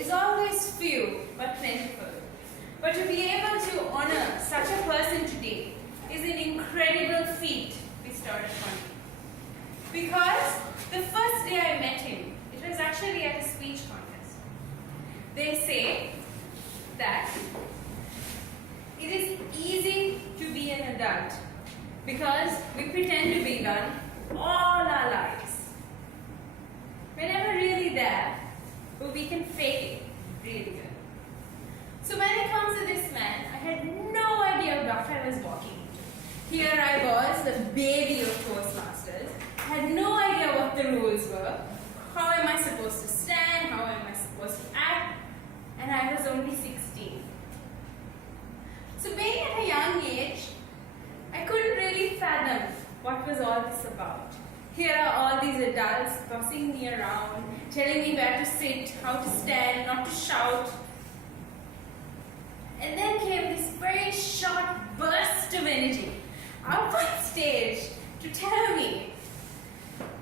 is always few but plentiful. But to be able to honor such a person today is an incredible feat bestowed upon me. Because the first day I met him, it was actually at a speech contest. They say that it is easy to be an adult because we pretend to be one all our lives. We're never really there, but we can fake it really good. So when it comes to this man, I had no idea what I was walking into. Here I was, the baby of Toastmasters, had no idea what the rules were, how am I supposed to stand, how am I supposed to act, and I was only 16. So being at a young age, I couldn't really fathom what was all this about. Here are all these adults bossing me around, telling me where to sit, how to stand, not to shout. And then came this very short burst of energy up on stage to tell me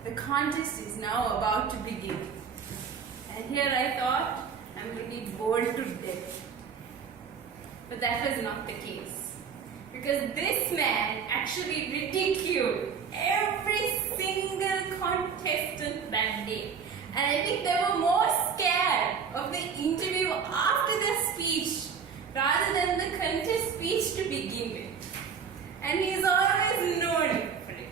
the contest is now about to begin. And here I thought I'm going to be bored to death. But that was not the case. Because this man actually ridiculed every single contestant that day. And I think they were more scared of the interview after the speech rather than the contest speech to begin with. And he is always known for it.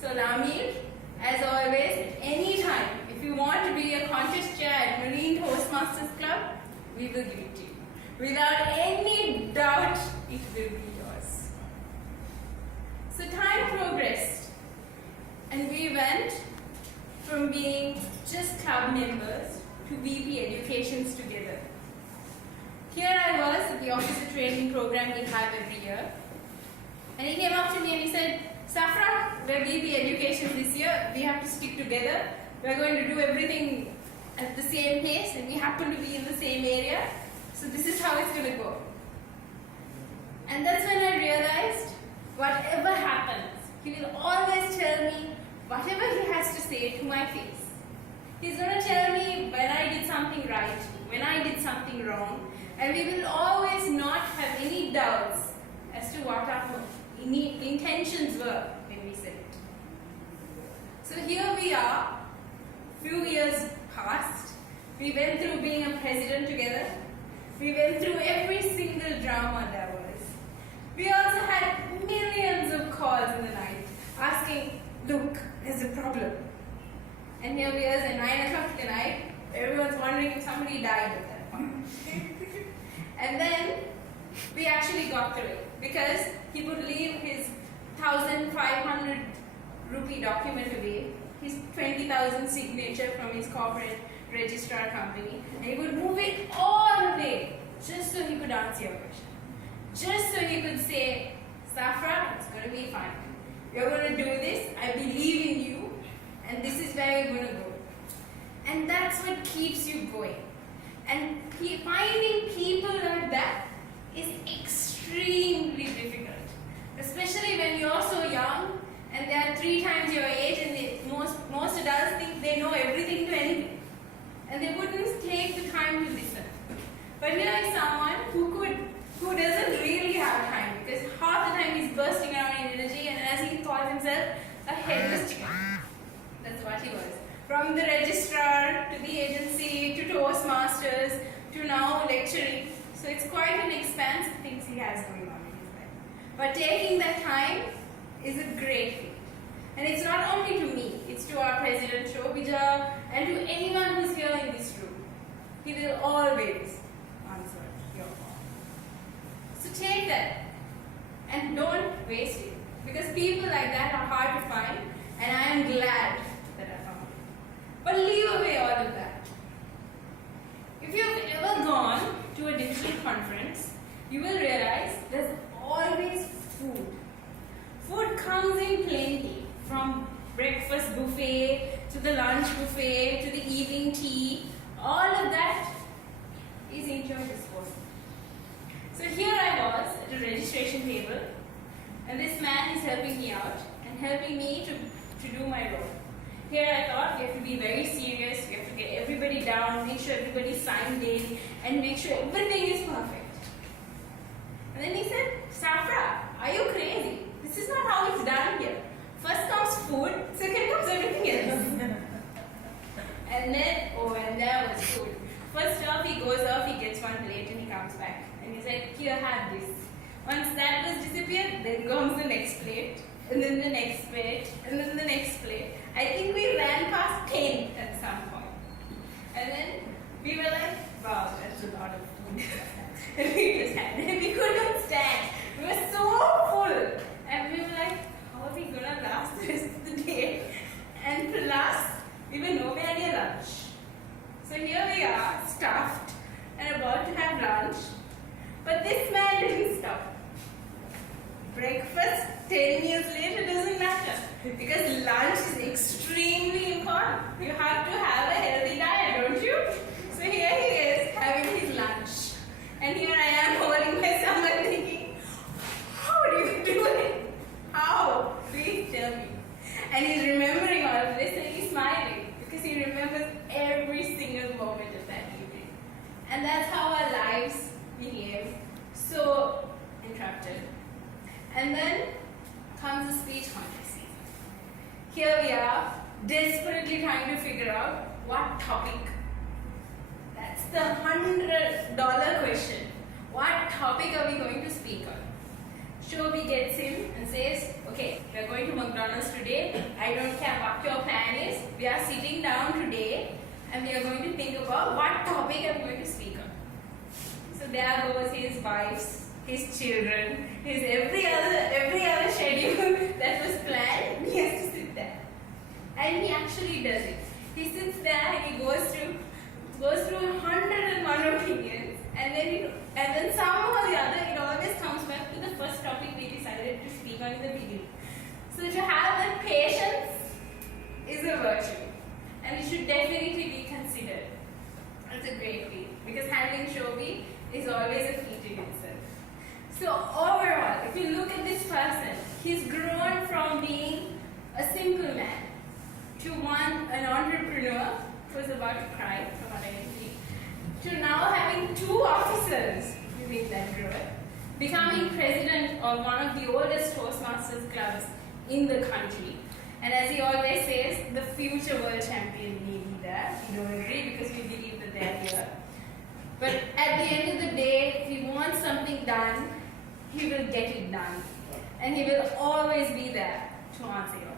So Ramir, as always, at any time, if you want to be a contest chair at Marine Toastmasters Club, we will give it to you. Without any doubt, it will be yours. So time progressed, and we went from being just club members to VP educations together. Here I was at the officer training program we have every year, and he came up to me and he said, Safra, we're VP education this year, we have to stick together, we're going to do everything at the same pace, and we happen to be in the same area. So this is how it's going to go. And that's when I realized, whatever happens, he will always tell me whatever he has to say to my face. He's going to tell me when I did something right, when I did something wrong, and we will always not have any doubts as to what our intentions were when we said it. So here we are, few years passed, we went through being a president together. We went through every single drama there was. We also had millions of calls in the night asking, look, there's a problem. And here we are at 9 o'clock tonight, everyone's wondering if somebody died at that point. And then we actually got through it because he would leave his 1,500 rupee document away, his 20,000 signature from his corporate registrar company, and he would move it all away just so he could answer your question. Just so he could say, Safra, it's going to be fine. You're going to do this. I believe in you, and this is where you're going to go. And that's what keeps you going. And finding people like that is extremely difficult, especially when you're so young and they are 3 times your age, and most adults think they know everything to anything. And they wouldn't take the time to listen. But here is someone who doesn't really have time, because half the time he's bursting out in energy, and as he calls himself, a headless chicken. That's what he was. From the registrar to the agency to Toastmasters to now lecturing. So it's quite an expanse of things he has going on in his life. But taking that time is a great feat. And it's not only to me, it's to our President Shobija and to anyone who's here in this room. He will always answer your call. So take that and don't waste it. Because people like that are hard to find, and I am glad that I found it. But leave away all of that. If you've ever gone to a digital conference, you will realize there's always food. Food comes in plenty. From breakfast buffet to the lunch buffet to the evening tea, all of that is in your disposal. So here I was at a registration table, and this man is helping me out and helping me to do my role. Here I thought we have to be very serious, we have to get everybody down, make sure everybody signed in, and make sure everything is perfect. And then he said, Safra, are you crazy? This is not how it's done here. First comes food, second comes everything else. And then, and there was food. First off, he goes off, he gets one plate and he comes back. And he's like, here, have this. Once that was disappeared, then comes the next plate, and then the next plate, and then the next plate. I think we ran past 10 at some point. And then we were like, wow, that's a lot of food. And we just had it. We couldn't stand. We were so full. And we were like, how are we going to last the rest of the day? And to last, we were nowhere near lunch. So here we are, stuffed and about to have lunch. But this man didn't stop. Breakfast 10 years later doesn't matter because lunch is extremely important. You have to have a healthy diet, don't you? So here he is having his lunch. And here I am holding my stomach thinking, how do you do it? How? Please tell me. And he's remembering all of this and he's smiling because he remembers every single moment of that evening. And that's how our lives behave, so interrupted. And then comes the speech contest season. Here we are, desperately trying to figure out what topic. That's the $100 question. What topic are we going to speak on? Shobi gets him and says, okay, we are going to McDonald's today. I don't care what your plan is. We are sitting down today and we are going to think about what topic I'm going to speak on. So there goes his wives, his children, his every other schedule that was planned. He has to sit there. And he actually does it. He sits there and he goes through 101 opinions and then somehow or the other it always comes back to the first topic we decided to speak on in the beginning. So to have that patience is a virtue and it should definitely be considered. It's a great feat because handling Shobi is always a feat in itself. So overall, if you look at this person, he's grown from being a simple man to an entrepreneur who's about to cry from what I can see, to now having 2 officers within that growth, becoming president of one of the oldest Toastmasters clubs in the country. And as he always says, the future world champion may be there. We don't agree because we believe that they're here. But at the end of the day, if he wants something done, he will get it done. And he will always be there to answer your